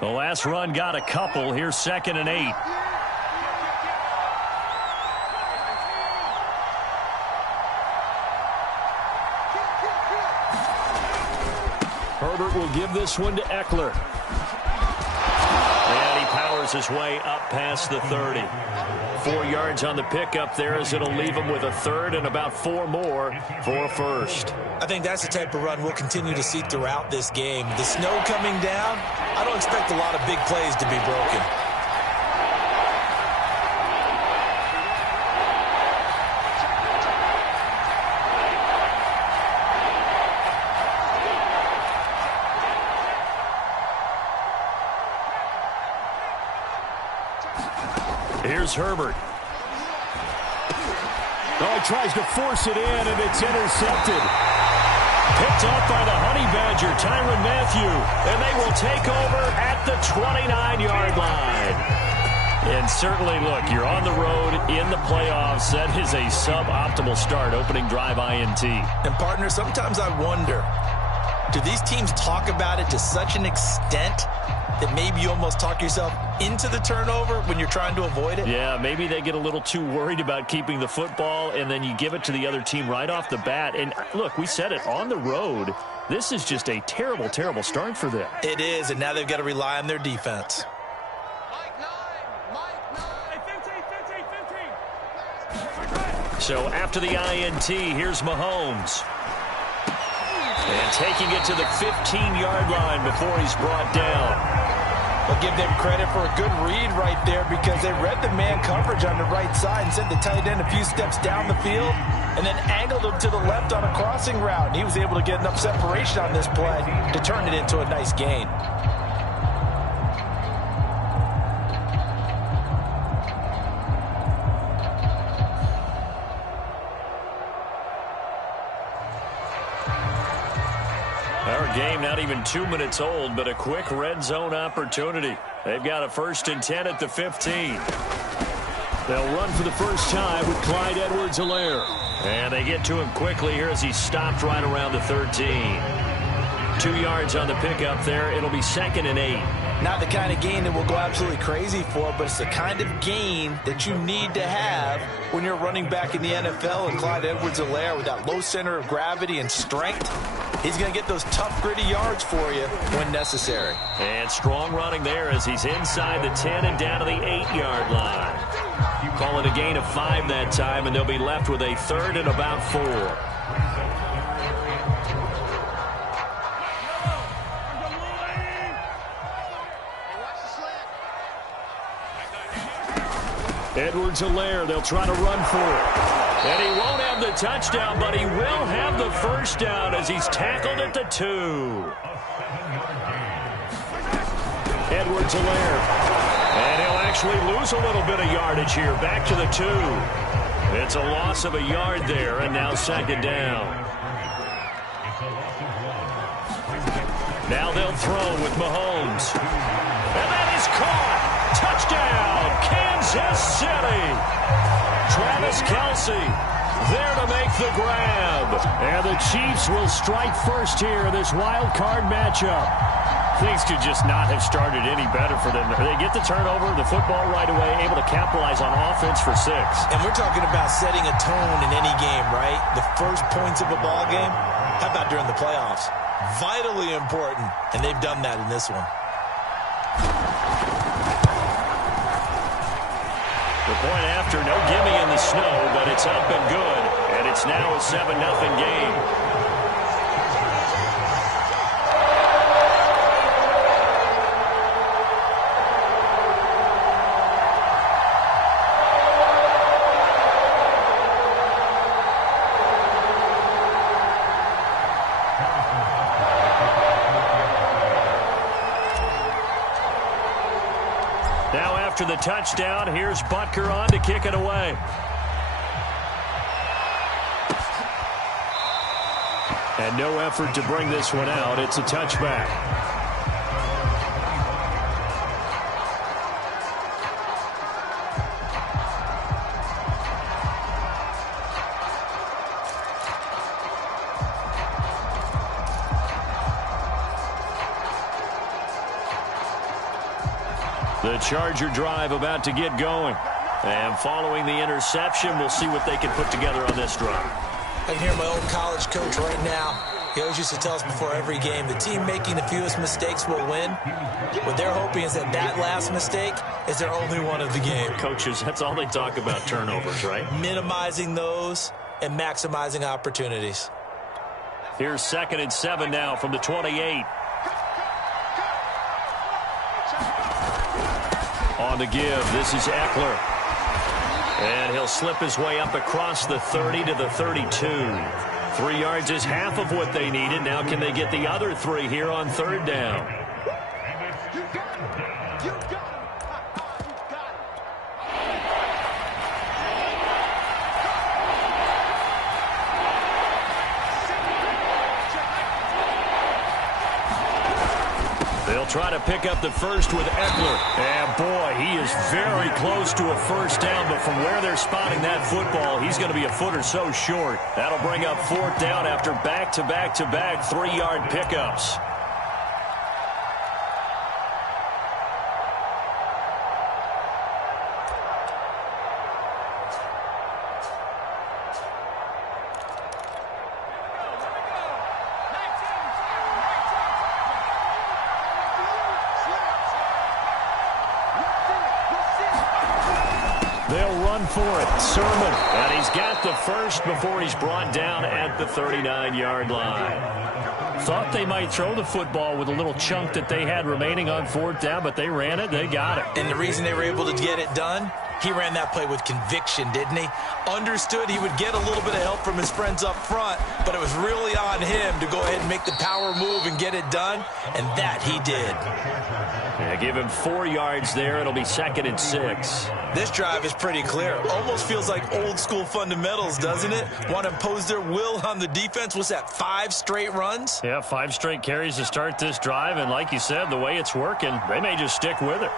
The last run got a couple. Here's 2nd and 8. Herbert will give this one to Eckler. And he powers his way up past the 30. 4 yards on the pickup there as it'll leave him with a third and about 4 more for a first. I think that's the type of run we'll continue to see throughout this game. The snow coming down, I don't expect a lot of big plays to be broken. Here's Herbert. Oh, he tries to force it in, and it's intercepted. Picked off by the Honey Badger, Tyrann Mathieu. And they will take over at the 29-yard line. And certainly, look, you're on the road in the playoffs. That is a suboptimal start, opening drive INT. And, partner, sometimes I wonder, do these teams talk about it to such an extent that maybe you almost talk yourself into the turnover when you're trying to avoid it? Yeah, maybe they get a little too worried about keeping the football, and then you give it to the other team right off the bat. And, look, we said it, on the road, this is just a terrible, terrible start for them. It is, and now they've got to rely on their defense. So after the INT, here's Mahomes. And taking it to the 15-yard line before he's brought down. I'll give them credit for a good read right there because they read the man coverage on the right side and sent the tight end a few steps down the field and then angled him to the left on a crossing route. And he was able to get enough separation on this play to turn it into a nice gain. Our game not even 2 minutes old, but a quick red zone opportunity. They've got a 1st and 10 at the 15. They'll run for the first time with Clyde Edwards-Helaire. And they get to him quickly here as he's stopped right around the 13. 2 yards on the pickup there. It'll be 2nd and 8. Not the kind of gain that we'll go absolutely crazy for, but it's the kind of gain that you need to have when you're running back in the NFL. And Clyde Edwards-Helaire, with that low center of gravity and strength, he's going to get those tough, gritty yards for you when necessary. And strong running there as he's inside the 10 and down to the 8-yard line. Call it a gain of 5 that time, and they'll be left with a 3rd and about 4. Edwards-Helaire, they'll try to run for it. And he won't have the touchdown, but he will have the first down as he's tackled at the 2. Edwards-Helaire. And he'll actually lose a little bit of yardage here. Back to the 2. It's a loss of a yard there, and now 2nd down. Now they'll throw with Mahomes. And that is caught. Touchdown, Kansas City. Travis Kelce there to make the grab. And the Chiefs will strike first here in this wild card matchup. Things could just not have started any better for them. They get the turnover, the football right away, able to capitalize on offense for 6. And we're talking about setting a tone in any game, right? The first points of a ball game. How about during the playoffs? Vitally important, and they've done that in this one. The point after, no gimme in the snow, but it's up and good, and it's now a 7-0 game. After the touchdown, here's Butker on to kick it away. And no effort to bring this one out. It's a touchback. The Charger drive about to get going. And following the interception, we'll see what they can put together on this drive. I can hear my old college coach right now. He always used to tell us before every game, the team making the fewest mistakes will win. What they're hoping is that last mistake is their only one of the game. Coaches, that's all they talk about, turnovers, right? Minimizing those and maximizing opportunities. Here's 2nd and 7 now from the 28. On the give, this is Eckler. And he'll slip his way up across the 30 to the 32. 3 yards is half of what they needed. Now can they get the other 3 here on 3rd down? They'll try to pick up the first with Eckler. And, boy, he is very close to a first down. But from where they're spotting that football, he's going to be a foot or so short. That'll bring up 4th down after back-to-back-to-back 3-yard pickups. They'll run for it. Sermon. And he's got the first before he's brought down at the 39-yard line. Thought they might throw the football with a little chunk that they had remaining on 4th down, but they ran it. They got it. And the reason they were able to get it done, he ran that play with conviction, didn't he? Understood he would get a little bit of help from his friends up front, but it was really on him to go ahead and make the power move and get it done, and that he did. Yeah, give him 4 yards there. It'll be 2nd and 6. This drive is pretty clear. Almost feels like old school fundamentals, doesn't it? Want to impose their will on the defense. What's that, 5 straight runs? Yeah, 5 straight carries to start this drive, and like you said, the way it's working, they may just stick with it.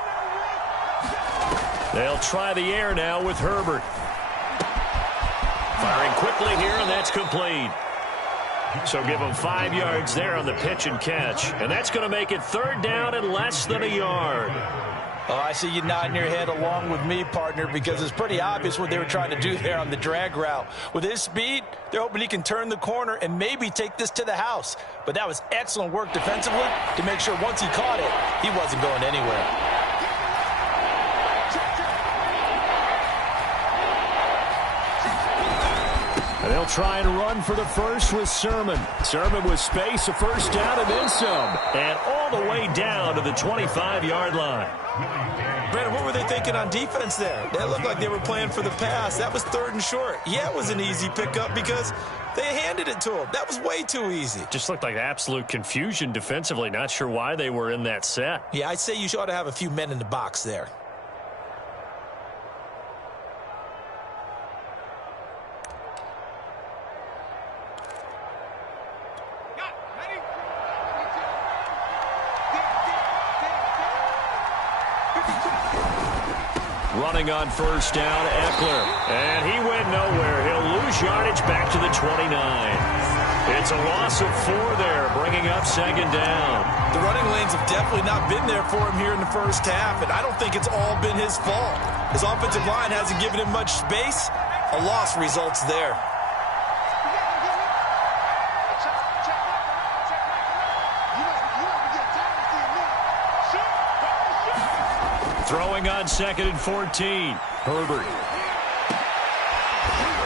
They'll try the air now with Herbert. Firing quickly here, and that's complete. So give them 5 yards there on the pitch and catch. And that's going to make it 3rd down and less than a yard. Oh, I see you nodding your head along with me, partner, because it's pretty obvious what they were trying to do there on the drag route. With his speed, they're hoping he can turn the corner and maybe take this to the house. But that was excellent work defensively to make sure once he caught it, he wasn't going anywhere. And they'll try and run for the first with Sermon. Sermon with space, a first down, and then some. And all the way down to the 25-yard line. Brandon, what were they thinking on defense there? That looked like they were playing for the pass. That was 3rd and short. Yeah, it was an easy pickup because they handed it to him. That was way too easy. Just looked like absolute confusion defensively. Not sure why they were in that set. Yeah, I'd say you ought to have a few men in the box there. Running on first down, Eckler. And he went nowhere. He'll lose yardage back to the 29. It's a loss of 4 there, bringing up 2nd down. The running lanes have definitely not been there for him here in the first half, and I don't think it's all been his fault. His offensive line hasn't given him much space. A loss results there. Throwing on 2nd and 14. Herbert.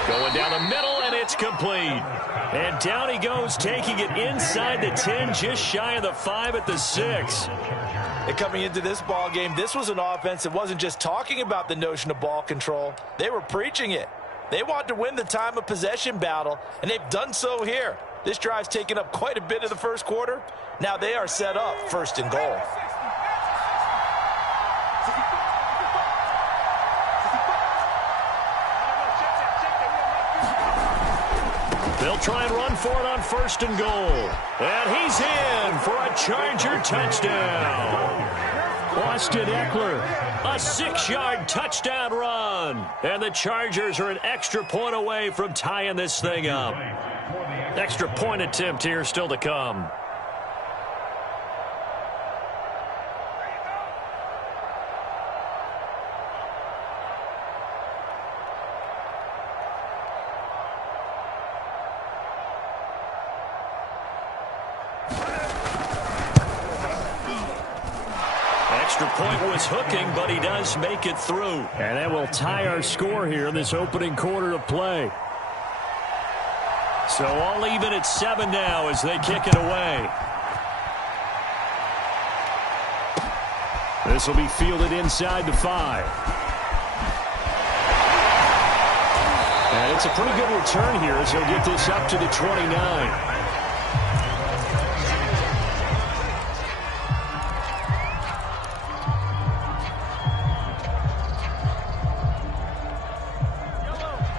Going down the middle, and it's complete. And down he goes, taking it inside the 10, just shy of the 5 at the 6. And coming into this ball game, this was an offense that wasn't just talking about the notion of ball control. They were preaching it. They want to win the time of possession battle, and they've done so here. This drive's taken up quite a bit of the first quarter. Now they are set up 1st and goal. They'll try and run for it on 1st and goal. And he's in for a Charger touchdown. Austin Eckler, a 6-yard touchdown run. And the Chargers are an extra point away from tying this thing up. Extra point attempt here still to come. extra point was hooking, but he does make it through. And that will tie our score here in this opening quarter of play. So all even at 7 now as they kick it away. This will be fielded inside the 5. And it's a pretty good return here as he'll get this up to the 29.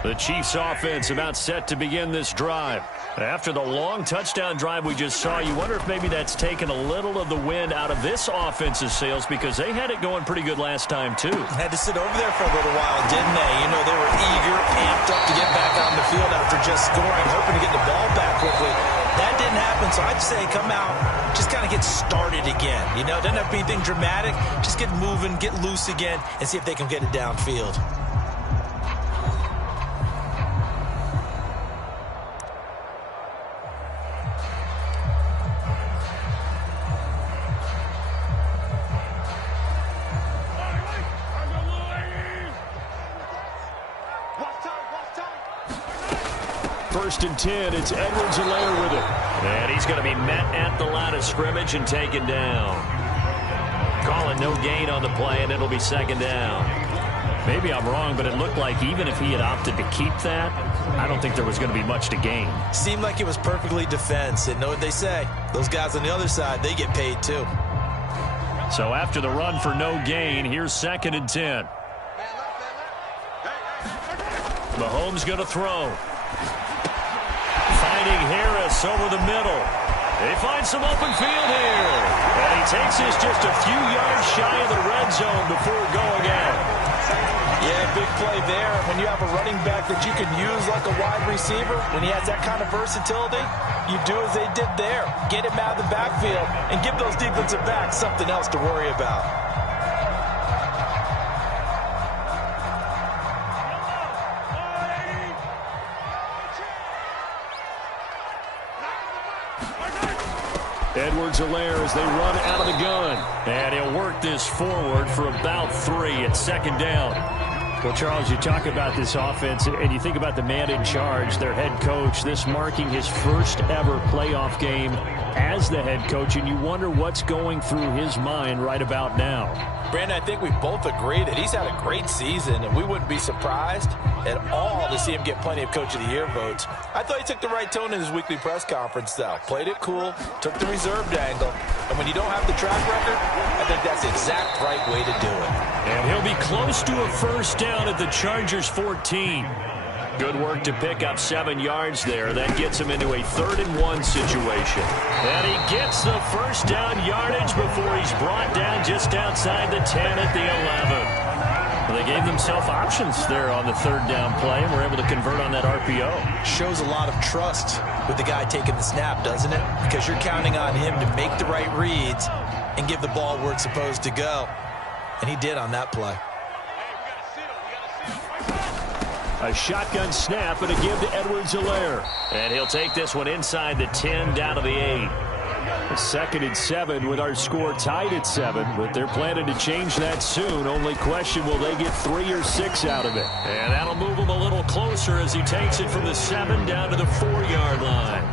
The Chiefs offense about set to begin this drive. After the long touchdown drive we just saw, you wonder if maybe that's taken a little of the wind out of this offense's sails because they had it going pretty good last time too. Had to sit over there for a little while, didn't they? You know, they were eager, amped up to get back on the field after just scoring, hoping to get the ball back quickly. That didn't happen, so I'd say come out, just kind of get started again. You know, it doesn't have to be anything dramatic. Just get moving, get loose again, and see if they can get it downfield. First and 10, it's Edwards-Helaire with it. And he's going to be met at the line of scrimmage and taken down. Calling no gain on the play, and it'll be second down. Maybe I'm wrong, but it looked like even if he had opted to keep that, I don't think there was going to be much to gain. Seemed like it was perfectly defense. And know what they say? Those guys on the other side, they get paid too. So after the run for no gain, here's second and 10. Mahomes going to throw. Finding Harris over the middle. They find some open field here. And he takes this just a few yards shy of the red zone before going out. Yeah, big play there. When you have a running back that you can use like a wide receiver, when he has that kind of versatility, you do as they did there. Get him out of the backfield and give those defensive backs something else to worry about. Edwards-Helaire as they run out of the gun. And he'll work this forward for about 3 at second down. Well, Charles, you talk about this offense, and you think about the man in charge, their head coach, this marking his first ever playoff game as the head coach, and you wonder what's going through his mind right about now. Brandon, I think we both agree that he's had a great season, and we wouldn't be surprised at all to see him get plenty of Coach of the Year votes. I thought he took the right tone in his weekly press conference, though. Played it cool, took the reserved angle, and when you don't have the track record, I think that's the exact right way to do it. And he'll be close to a first down at the Chargers' 14. Good work to pick up 7 yards there. That gets him into a 3rd-and-1 situation. And he gets the first down yardage before he's brought down just outside the 10 at the 11. Well, they gave themselves options there on the 3rd down play and were able to convert on that RPO. Shows a lot of trust with the guy taking the snap, doesn't it? Because you're counting on him to make the right reads and give the ball where it's supposed to go. And he did on that play. A shotgun snap and a give to Edwards-Helaire. And he'll take this one inside the 10 down to the 8. Second and 7 with our score tied at 7, but they're planning to change that soon. Only question, will they get 3 or 6 out of it? And that'll move him a little closer as he takes it from the 7 down to the 4-yard line.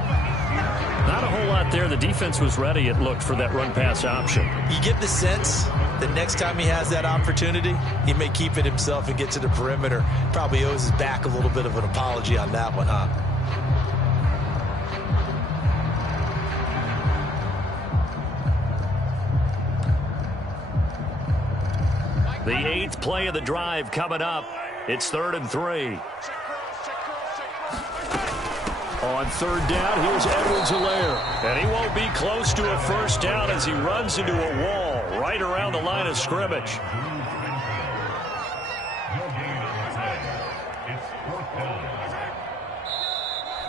Not a whole lot there. The defense was ready, it looked, for that run-pass option. You get the sense that next time he has that opportunity, he may keep it himself and get to the perimeter. Probably owes his back a little bit of an apology on that one, huh? The 8th play of the drive coming up. It's 3rd and 3. On 3rd down, here's Edwards-Helaire. And he won't be close to a first down as he runs into a wall right around the line of scrimmage.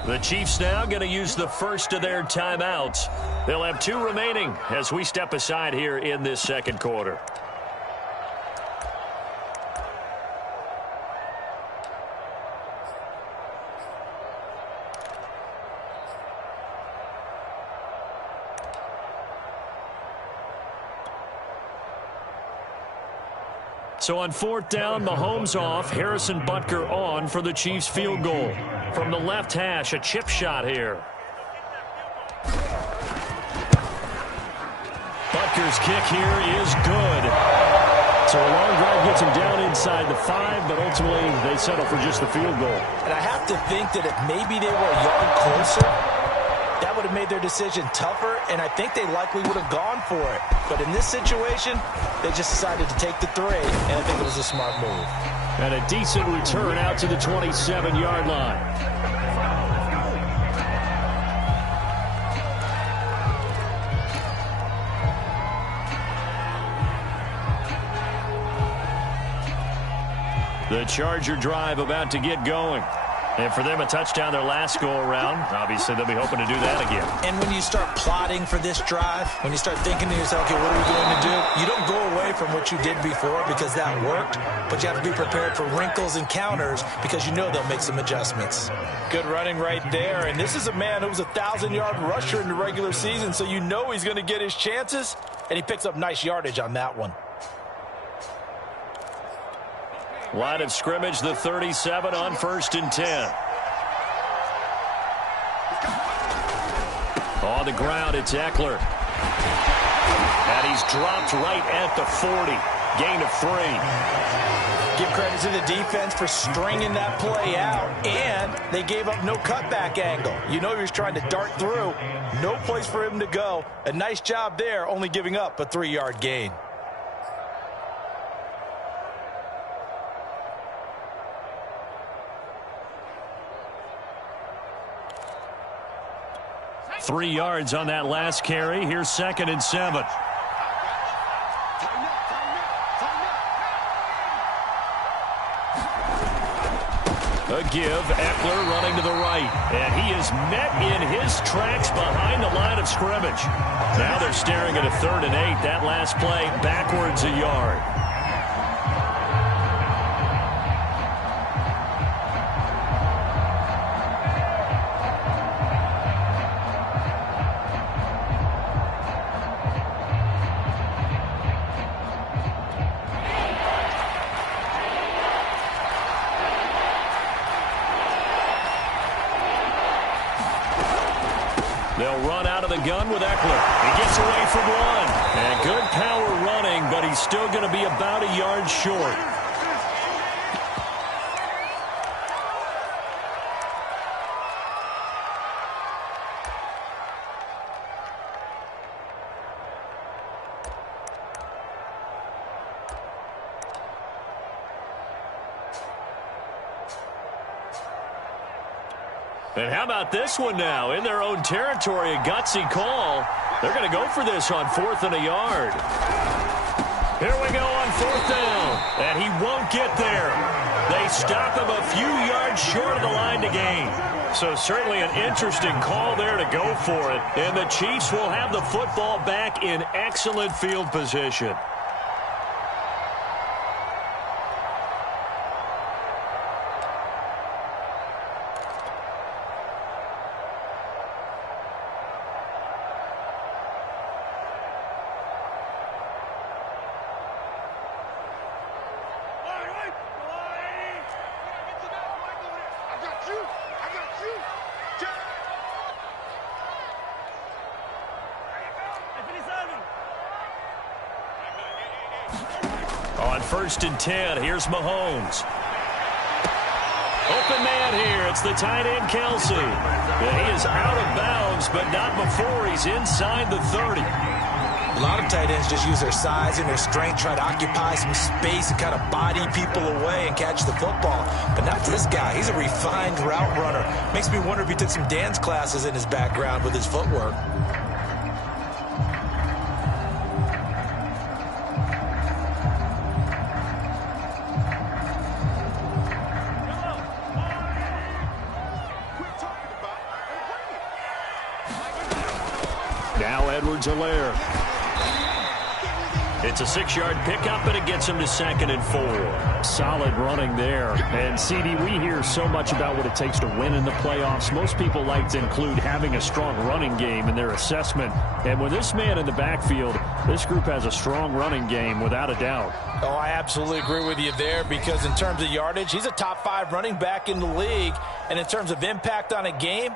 The Chiefs now going to use the first of their timeouts. They'll have 2 remaining as we step aside here in this second quarter. So on fourth down, Mahomes off, Harrison Butker on for the Chiefs field goal. From the left hash, a chip shot here. Butker's kick here is good. So a long drive gets him down inside the 5, but ultimately they settle for just the field goal. And I have to think that if maybe they were a yard closer, that would have made their decision tougher, and I think they likely would have gone for it. But in this situation, they just decided to take the 3, and I think it was a smart move. And a decent return out to the 27-yard line. The Charger drive about to get going. And for them, a touchdown their last go-around. Obviously, they'll be hoping to do that again. And when you start plotting for this drive, when you start thinking to yourself, okay, what are we going to do? You don't go away from what you did before because that worked, but you have to be prepared for wrinkles and counters because you know they'll make some adjustments. Good running right there. And this is a man who was a 1,000-yard rusher in the regular season, so you know he's going to get his chances, and he picks up nice yardage on that one. Line of scrimmage, the 37 on 1st and 10. On the ground, it's Eckler. And he's dropped right at the 40. Gain of 3. Give credit to the defense for stringing that play out, and they gave up no cutback angle. You know he was trying to dart through. No place for him to go. A nice job there, only giving up a 3-yard gain. Three yards on that last carry. Here's 2nd and 7. A give. Eckler running to the right. And he is met in his tracks behind the line of scrimmage. Now they're staring at a 3rd and 8. That last play backwards a yard. They'll run out of the gun with Eckler. He gets away from one. And good power running, but he's still going to be about a yard short. And how about this one now? In their own territory, a gutsy call. They're going to go for this on 4th and a yard. Here we go on 4th down. And he won't get there. They stop him a few yards short of the line to gain. So certainly an interesting call there to go for it. And the Chiefs will have the football back in excellent field position. On 1st and 10, here's Mahomes. Open man here. It's the tight end, Kelsey. And he is out of bounds, but not before he's inside the 30. A lot of tight ends just use their size and their strength, try to occupy some space and kind of body people away and catch the football. But not this guy. He's a refined route runner. Makes me wonder if he took some dance classes in his background with his footwork. Now Edwards-Helaire. It's a 6-yard pickup, and it gets him to 2nd and 4. Solid running there. And, CD, we hear so much about what it takes to win in the playoffs. Most people like to include having a strong running game in their assessment. And with this man in the backfield, this group has a strong running game without a doubt. Oh, I absolutely agree with you there, because in terms of yardage, he's a top 5 running back in the league. And in terms of impact on a game,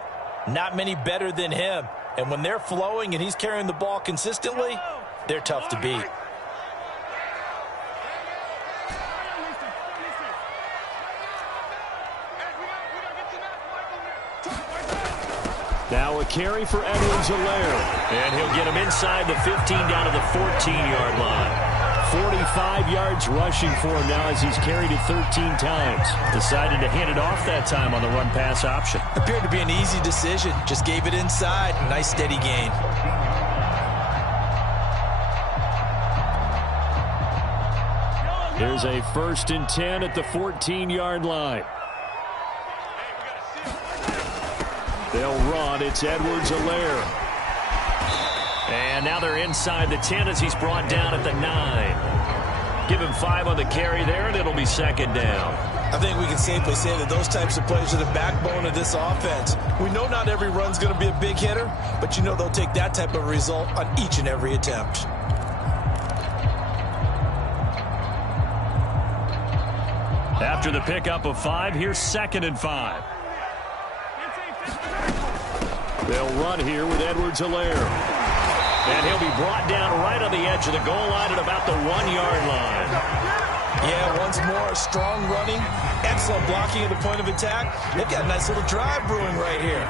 not many better than him. And when they're flowing and he's carrying the ball consistently, they're tough to beat. Now a carry for Edwards-Helaire. And he'll get him inside the 15 down to the 14-yard line. 45 yards rushing for him now as he's carried it 13 times. Decided to hand it off that time on the run-pass option. Appeared to be an easy decision. Just gave it inside. Nice steady gain. There's a 1st and 10 at the 14-yard line. They'll run. It's Edwards-Helaire. And now they're inside the 10 as he's brought down at the 9. Give him 5 on the carry there, and it'll be 2nd down. I think we can safely say that those types of plays are the backbone of this offense. We know not every run's going to be a big hitter, but you know they'll take that type of result on each and every attempt. After the pickup of 5, here's 2nd and 5. They'll run here with Edwards-Helaire. And he'll be brought down right on the edge of the goal line at about the 1-yard line. Yeah, once more, strong running, excellent blocking at the point of attack. They've got a nice little drive brewing right here.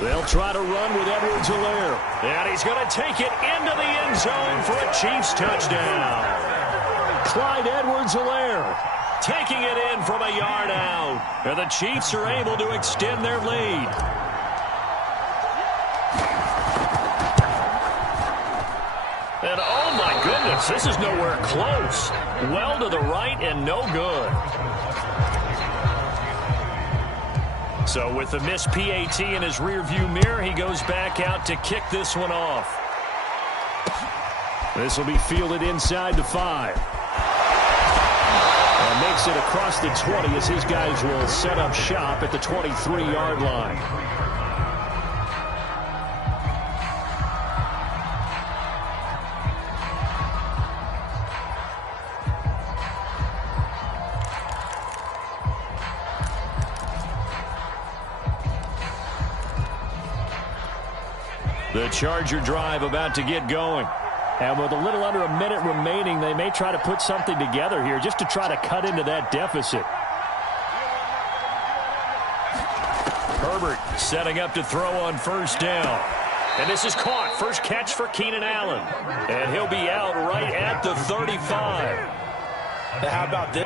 They'll try to run with Edwards-Helaire. And he's going to take it into the end zone for a Chiefs touchdown. Clyde Edwards-Helaire taking it in from a yard out. And the Chiefs are able to extend their lead. And oh my goodness, this is nowhere close. Well to the right and no good. So with the missed PAT in his rearview mirror, he goes back out to kick this one off. This will be fielded inside the 5. And makes it across the 20 as his guys will set up shop at the 23-yard line. The Charger drive about to get going. And with a little under a minute remaining, they may try to put something together here just to try to cut into that deficit. Herbert setting up to throw on 1st down. And this is caught. First catch for Keenan Allen. And he'll be out right at the 35. Now, how about this?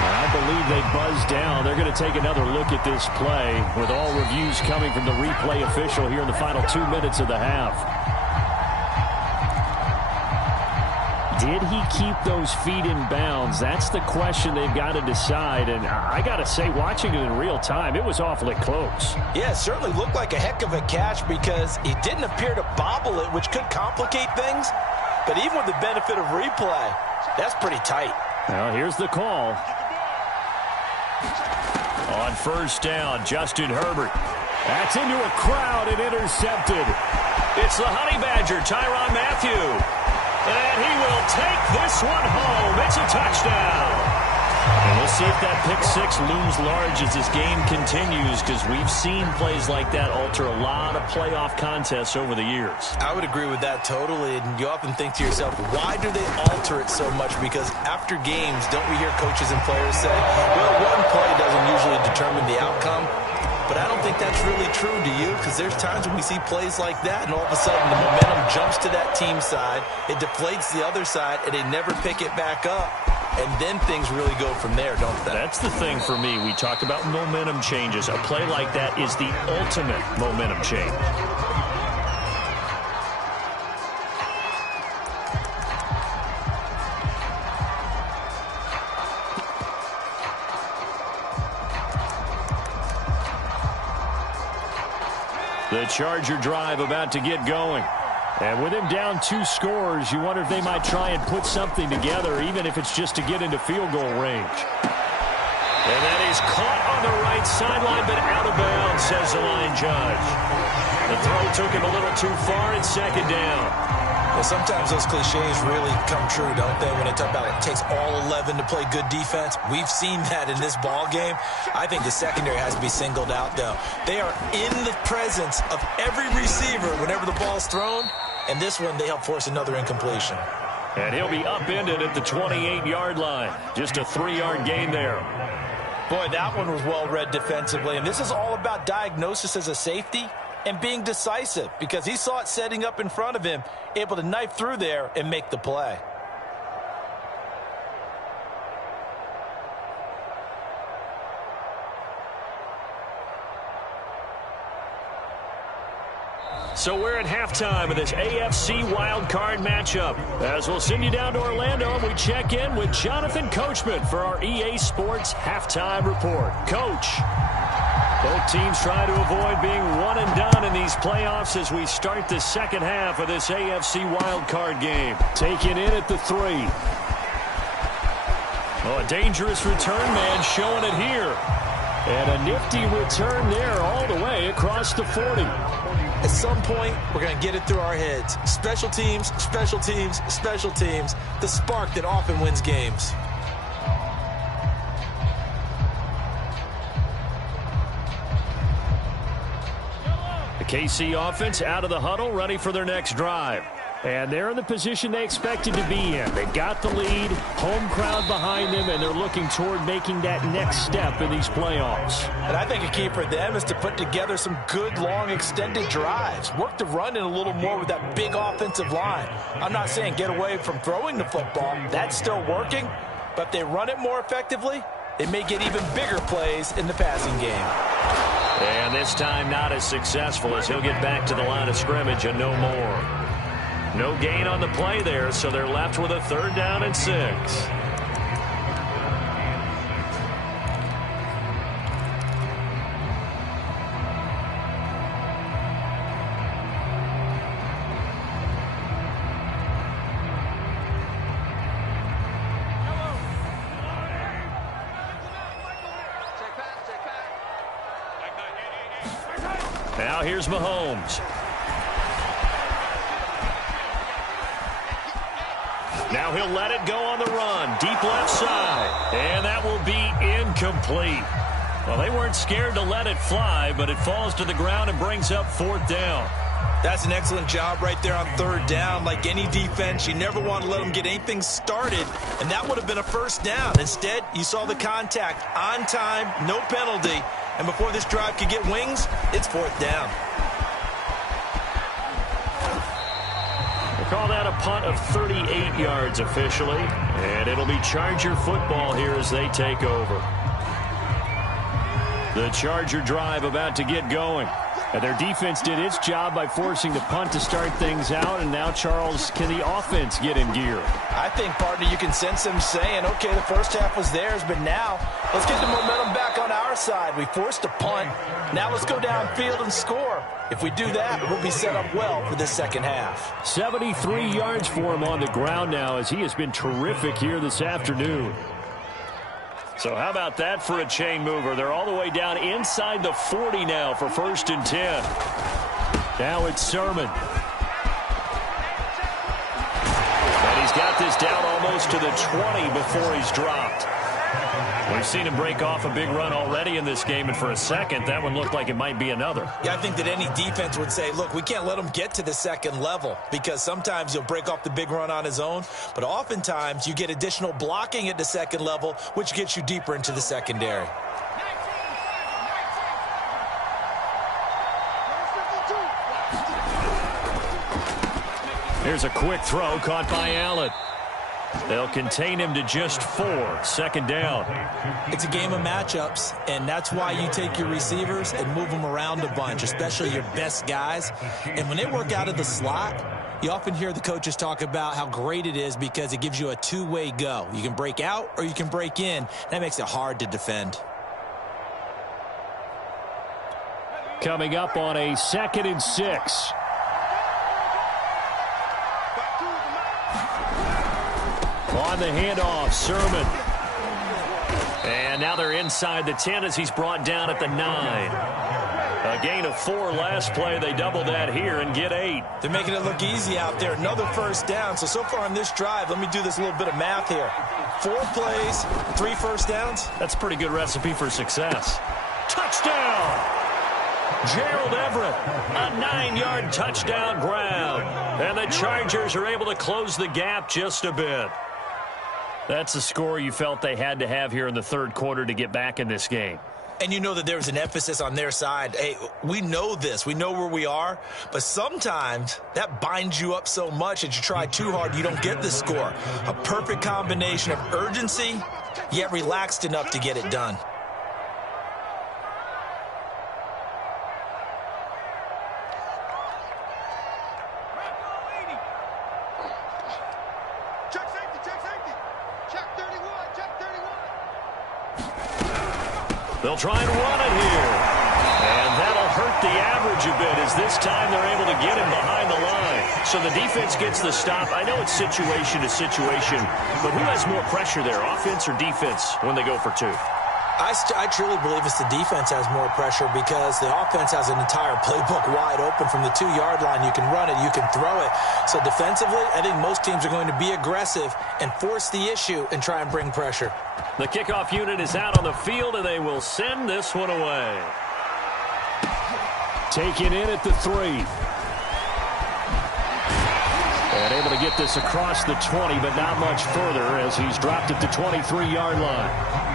I believe they buzzed down. They're going to take another look at this play with all reviews coming from the replay official here in the final 2 minutes of the half. Did he keep those feet in bounds? That's the question they've got to decide. And I got to say, watching it in real time, it was awfully close. Yeah, it certainly looked like a heck of a catch because he didn't appear to bobble it, which could complicate things. But even with the benefit of replay, that's pretty tight. Well, here's the call. On 1st down, Justin Herbert. That's into a crowd and intercepted. It's the Honey Badger, Tyrann Mathieu. And he will take this one home. It's a touchdown. And we'll see if that pick 6 looms large as this game continues, because we've seen plays like that alter a lot of playoff contests over the years. I would agree with that totally. And you often think to yourself, why do they alter it so much? Because after games, don't we hear coaches and players say, well, one play doesn't usually determine the outcome? but I don't think that's really true, do you? Because there's times when we see plays like that, and all of a sudden the momentum jumps to that team side, it deflates the other side, and they never pick it back up. And then things really go from there, don't they? That's the thing for me. We talk about momentum changes. A play like that is the ultimate momentum change. The Charger drive about to get going. And with him down 2 scores, you wonder if they might try and put something together, even if it's just to get into field goal range. And that is caught on the right sideline, but out of bounds, says the line judge. The throw took him a little too far. It's second down. Well, sometimes those cliches really come true, don't they? When they talk about it takes all 11 to play good defense. We've seen that in this ball game. I think the secondary has to be singled out, though. They are in the presence of every receiver whenever the ball's thrown. And this one, they help force another incompletion. And he'll be upended at the 28-yard line. Just a 3-yard gain there. Boy, that one was well read defensively. And this is all about diagnosis as a safety and being decisive, because he saw it setting up in front of him, able to knife through there and make the play. So we're at halftime of this AFC wildcard matchup. As we'll send you down to Orlando, and we check in with Jonathan Coachman for our EA Sports Halftime Report. Coach, both teams try to avoid being one and done in these playoffs as we start the second half of this AFC wildcard game. Taken in at the 3. Oh, a dangerous return man showing it here. And a nifty return there all the way across the 40. At some point, we're going to get it through our heads. Special teams, special teams, special teams. The spark that often wins games. The KC offense out of the huddle, ready for their next drive. And they're in the position they expected to be in. They got the lead, home crowd behind them, and they're looking toward making that next step in these playoffs. And I think a key for them is to put together some good, long, extended drives. Work the run in a little more with that big offensive line. I'm not saying get away from throwing the football. That's still working. But if they run it more effectively, they may get even bigger plays in the passing game. And this time not as successful as he'll get back to the line of scrimmage and no more. No gain on the play there, so they're left with a 3rd down and 6. Now here's Mahomes. Now he'll let it go on the run. Deep left side. And that will be incomplete. Well, they weren't scared to let it fly, but it falls to the ground and brings up 4th down. That's an excellent job right there on 3rd down. Like any defense, you never want to let them get anything started, and that would have been a 1st down. Instead, you saw the contact on time, no penalty, and before this drive could get wings, it's 4th down. Call that a punt of 38 yards officially, and it'll be Charger football here as they take over. The Charger drive about to get going. And their defense did its job by forcing the punt to start things out, and now, Charles, can the offense get in gear? I think, partner, you can sense them saying, okay, the first half was theirs, but now let's get the momentum back on our side. We forced a punt. Now let's go downfield and score. If we do that, we'll be set up well for this second half. 73 yards for him on the ground now, as he has been terrific here this afternoon. So how about that for a chain mover? They're all the way down inside the 40 now for 1st and 10. Now it's Sermon. And he's got this down almost to the 20 before he's dropped. We've seen him break off a big run already in this game, and for a second, that one looked like it might be another. Yeah, I think that any defense would say, look, we can't let him get to the second level, because sometimes he'll break off the big run on his own, but oftentimes you get additional blocking at the second level, which gets you deeper into the secondary. Here's a quick throw caught by Allen. They'll contain him to just 4. 2nd down. It's a game of matchups, and that's why you take your receivers and move them around a bunch, especially your best guys. And when they work out of the slot, you often hear the coaches talk about how great it is because it gives you a two-way go. You can break out or you can break in. That makes it hard to defend. Coming up on a 2nd and 6. On the handoff, Sermon. And now they're inside the 10 as he's brought down at the 9. A gain of 4 last play. They double that here and get 8. They're making it look easy out there. Another first down. So far on this drive, let me do this little bit of math here. 4 plays, 3 first downs. That's a pretty good recipe for success. Touchdown! Gerald Everett, a 9-yard touchdown grab. And the Chargers are able to close the gap just a bit. That's the score you felt they had to have here in the 3rd quarter to get back in this game. And you know that there's an emphasis on their side. Hey, we know this. We know where we are. But sometimes that binds you up so much that you try too hard, you don't get the score. A perfect combination of urgency, yet relaxed enough to get it done. They'll try and run it here. And that'll hurt the average a bit as this time they're able to get him behind the line. So the defense gets the stop. I know it's situation to situation, but who has more pressure there, offense or defense, when they go for 2? I truly believe it's the defense has more pressure because the offense has an entire playbook wide open from the 2-yard line. You can run it, you can throw it. So defensively, I think most teams are going to be aggressive and force the issue and try and bring pressure. The kickoff unit is out on the field, and they will send this one away. Taken in at the 3. And able to get this across the 20, but not much further as he's dropped at the 23-yard line.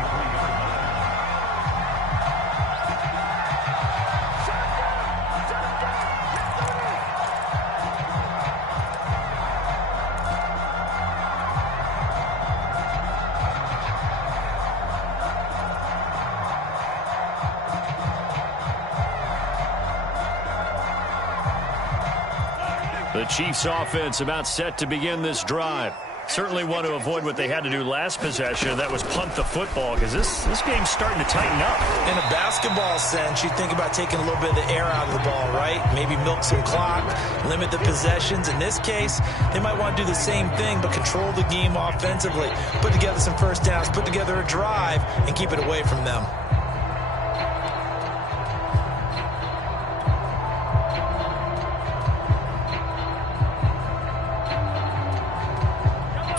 The Chiefs offense about set to begin this drive. Certainly want to avoid what they had to do last possession. That was punt the football because this game's starting to tighten up. In a basketball sense, you think about taking a little bit of the air out of the ball, right? Maybe milk some clock, limit the possessions. In this case, they might want to do the same thing but control the game offensively. Put together some first downs, put together a drive, and keep it away from them.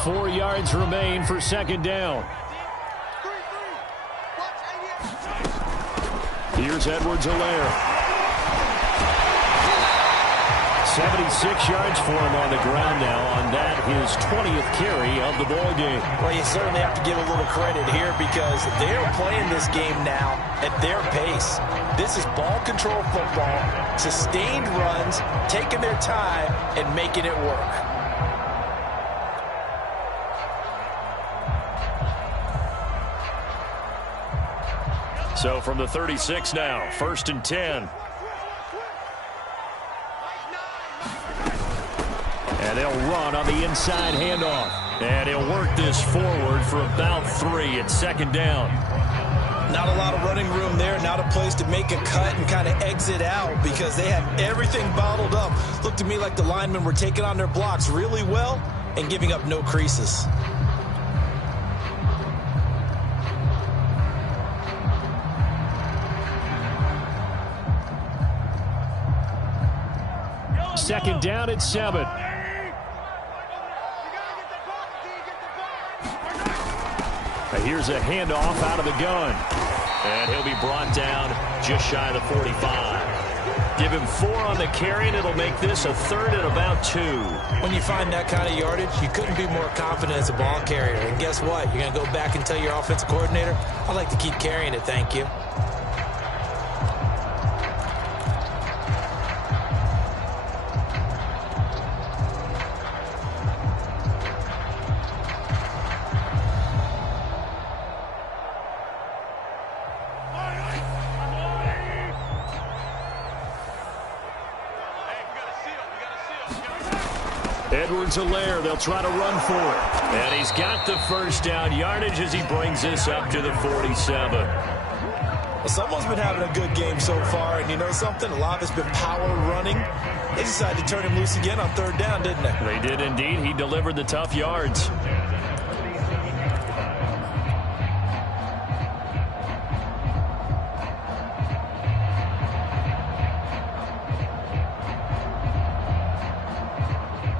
Four yards remain for 2nd down. Here's Edwards-Helaire. 76 yards for him on the ground now on that, his 20th carry of the ball game. Well, you certainly have to give a little credit here because they're playing this game now at their pace. This is ball control football, sustained runs, taking their time, and making it work. So from the 36 now, 1st and 10. And they'll run on the inside handoff. And he'll work this forward for about 3 at 2nd down. Not a lot of running room there, not a place to make a cut and kind of exit out because they had everything bottled up. Looked to me like the linemen were taking on their blocks really well and giving up no creases. Second down at 7. Here's a handoff out of the gun. And he'll be brought down just shy of the 45. Give him 4 on the carry, and it'll make this a 3rd and about 2. When you find that kind of yardage, you couldn't be more confident as a ball carrier. And guess what? You're going to go back and tell your offensive coordinator, I'd like to keep carrying it, thank you. Edwards-Helaire, they'll try to run for it. And he's got the first down yardage as he brings this up to the 47. Well, someone's been having a good game so far, and you know something? A lot of it's been power running. They decided to turn him loose again on third down, didn't they? They did indeed. He delivered the tough yards.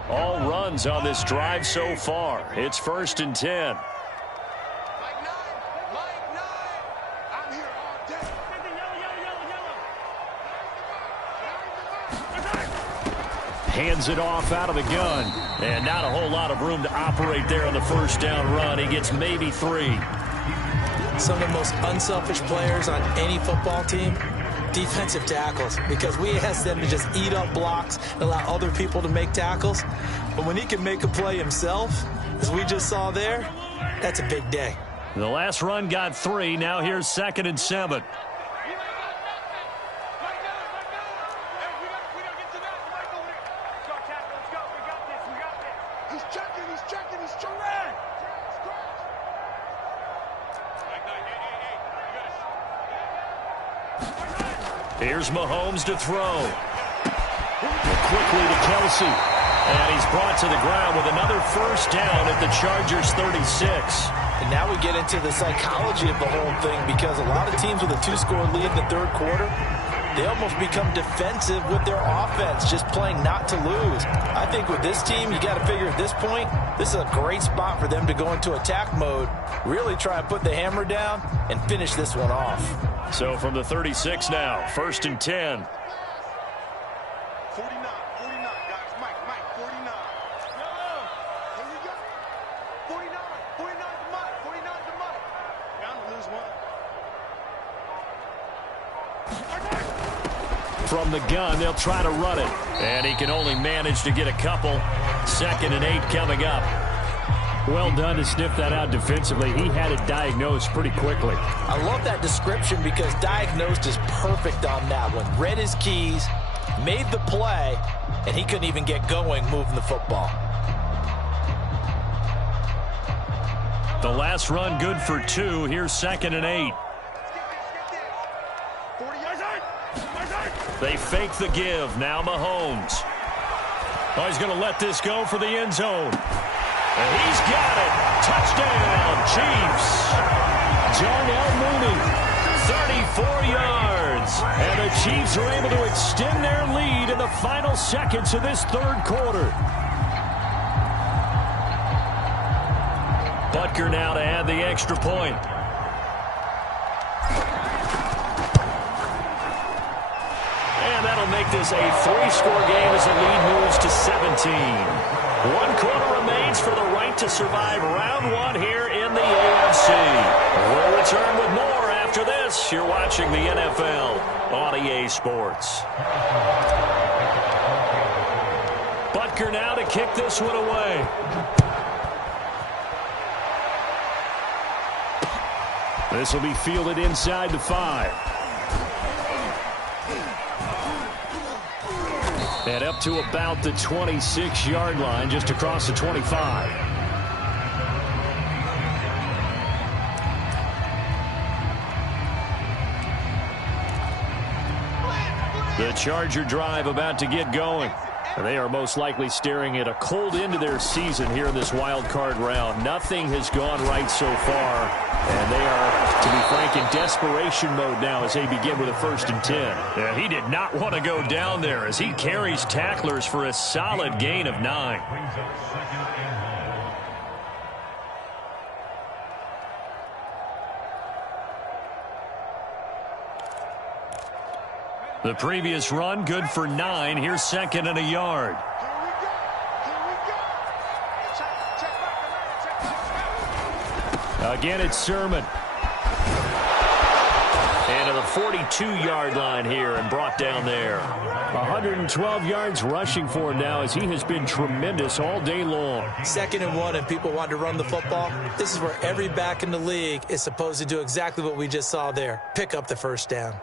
All runs on this drive so far. It's 1st and 10. Hands it off out of the gun. And not a whole lot of room to operate there on the first down run. He gets maybe 3. Some of the most unselfish players on any football team, defensive tackles, because we ask them to just eat up blocks and allow other people to make tackles. But when he can make a play himself, as we just saw there, that's a big day. The last run got 3. Now here's 2nd and 7. Here's Mahomes to throw. Quickly to Kelsey. And he's brought to the ground with another first down at the Chargers' 36. And now we get into the psychology of the whole thing, because a lot of teams with a 2-score lead in the third quarter, they almost become defensive with their offense, just playing not to lose. I think with this team, you got to figure at this point, this is a great spot for them to go into attack mode, really try and put the hammer down and finish this one off. So from the 36 now, 1st and 10. 49, 49, guys. Mike, 49. Here we go. 49 to Mike, 49 to Mike. Down to lose one. From the gun, they'll try to run it. And he can only manage to get a couple. 2nd and 8 coming up. Well done to sniff that out defensively. He had it diagnosed pretty quickly. I love that description, because diagnosed is perfect on that one. Read his keys, made the play, and he couldn't even get going moving the football. The last run good for 2. Here's 2nd and 8. They fake the give. Now Mahomes. Oh, he's going to let this go for the end zone. And he's got it. Touchdown, Chiefs. Darnell Mooney, 34 yards. And the Chiefs are able to extend their lead in the final seconds of this third quarter. Butker now to add the extra point. And that'll make this a 3-score game as the lead moves to 17. 1 quarter remains for the right to survive round 1 here in the AFC. We'll return with more after this. You're watching the NFL on EA Sports. Butker now to kick this one away. This will be fielded inside the 5. And up to about the 26-yard line, just across the 25. The Charger drive about to get going. They are most likely staring at a cold end to their season here in this wild card round. Nothing has gone right so far, and they are, to be frank, in desperation mode now as they begin with a 1st and 10. Yeah, he did not want to go down there as he carries tacklers for a solid gain of 9. The previous run, good for 9. Here's 2nd and a yard. Again, it's Sermon. And to the 42-yard line here and brought down there. 112 yards rushing for him now as he has been tremendous all day long. 2nd and 1 and people want to run the football. This is where every back in the league is supposed to do exactly what we just saw there. Pick up the first down.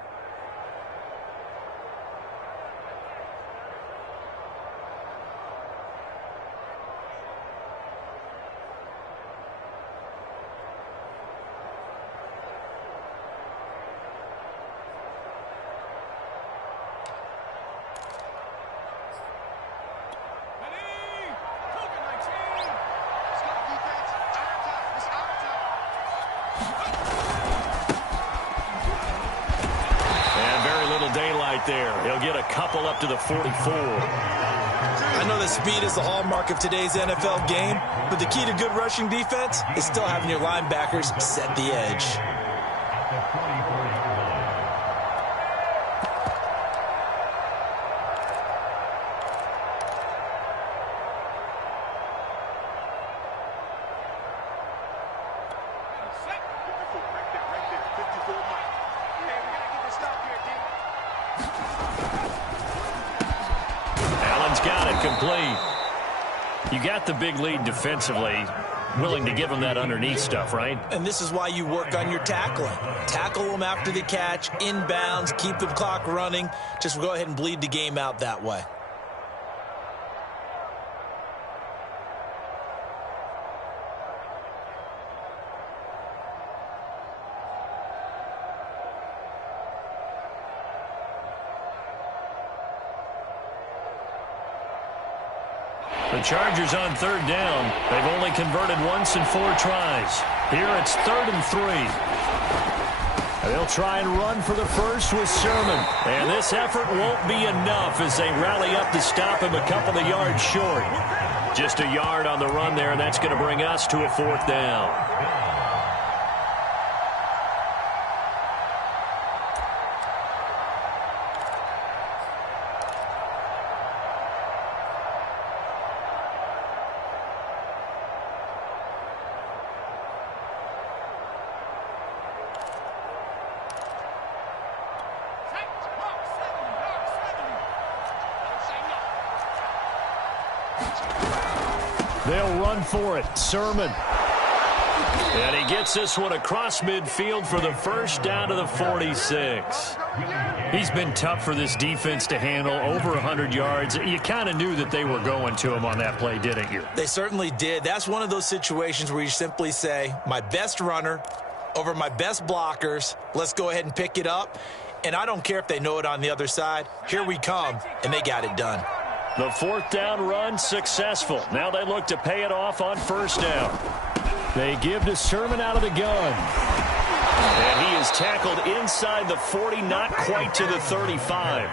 couple up to the 44. I know that speed is the hallmark of today's NFL game, but the key to good rushing defense is still having your linebackers set the edge. Complete. You got the big lead defensively, willing to give them that underneath stuff, right? And this is why you work on your tackling. Tackle them after the catch, inbounds, keep the clock running. Just go ahead and bleed the game out that way. The Chargers on third down. They've only converted once in 4 tries. Here it's 3rd and 3. They'll try and run for the first with Sermon. And this effort won't be enough as they rally up to stop him a couple of yards short. Just a yard on the run there, and that's going to bring us to a 4th down. They'll run for it. Sermon. And he gets this one across midfield for the first down to the 46. He's been tough for this defense to handle, over 100 yards. You kind of knew that they were going to him on that play, didn't you? They certainly did. That's one of those situations where you simply say, my best runner over my best blockers. Let's go ahead and pick it up. And I don't care if they know it on the other side. Here we come, and they got it done. The 4th down run successful. Now they look to pay it off on 1st down. They give to Sermon out of the gun. And he is tackled inside the 40, not quite to the 35.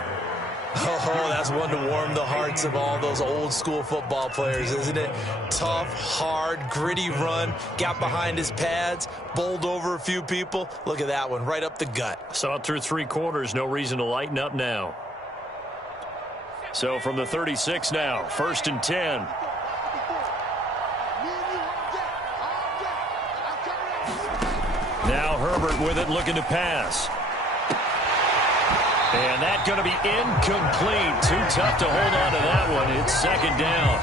Oh, that's one to warm the hearts of all those old school football players, isn't it? Tough, hard, gritty run. Got behind his pads, bowled over a few people. Look at that one, right up the gut. Saw it through 3 quarters. No reason to lighten up now. So from the 36 now, 1st and 10. Now Herbert with it, looking to pass. And that's going to be incomplete. Too tough to hold on to that one. It's 2nd down.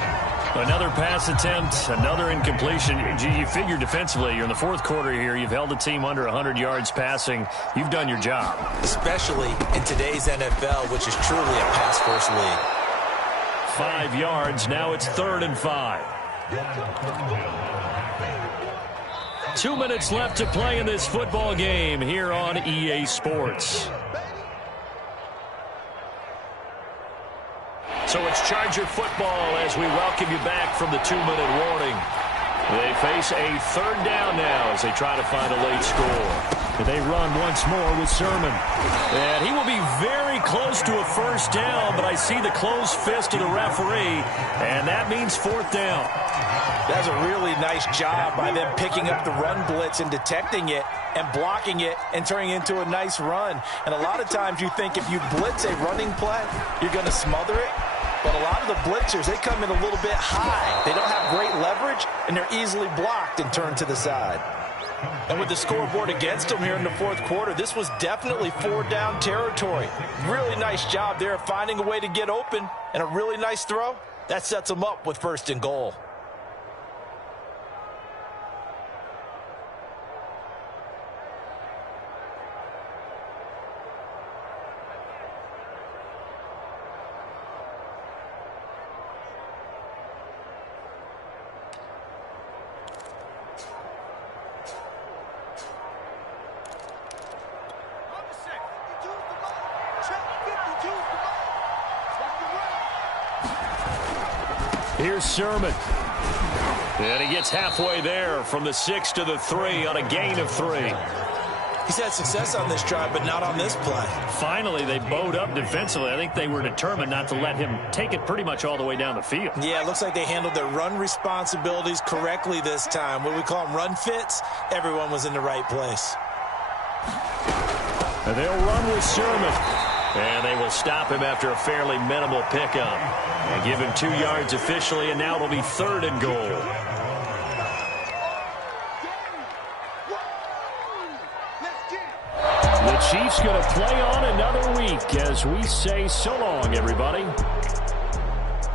Another pass attempt, another incompletion. You figure defensively, you're in the 4th quarter here. You've held the team under 100 yards passing. You've done your job. Especially in today's NFL, which is truly a pass-first league. 5 yards. Now it's 3rd and 5. 2 minutes left to play in this football game here on EA Sports. So it's Charger football as we welcome you back from the 2-minute warning. They face a 3rd down now as they try to find a late score. They run once more with Sermon. And he will be very close to a 1st down, but I see the closed fist of the referee, and that means 4th down. That's a really nice job by them picking up the run blitz and detecting it and blocking it and turning it into a nice run. And a lot of times you think if you blitz a running play, you're going to smother it. But a lot of the blitzers, they come in a little bit high. They don't have great leverage, and they're easily blocked and turned to the side. And with the scoreboard against them here in the 4th quarter, this was definitely 4th down territory. Really nice job there of finding a way to get open, and a really nice throw. That sets them up with 1st and goal. Here's Sermon. And he gets halfway there from the 6 to the 3 on a gain of 3. He's had success on this drive, but not on this play. Finally, they bowed up defensively. I think they were determined not to let him take it pretty much all the way down the field. Yeah, it looks like they handled their run responsibilities correctly this time. What do we call them, run fits? Everyone was in the right place. And they'll run with Sermon. And they will stop him after a fairly minimal pickup. And give him 2 yards officially, and now it'll be 3rd and goal. The Chiefs going to play on another week as we say so long, everybody.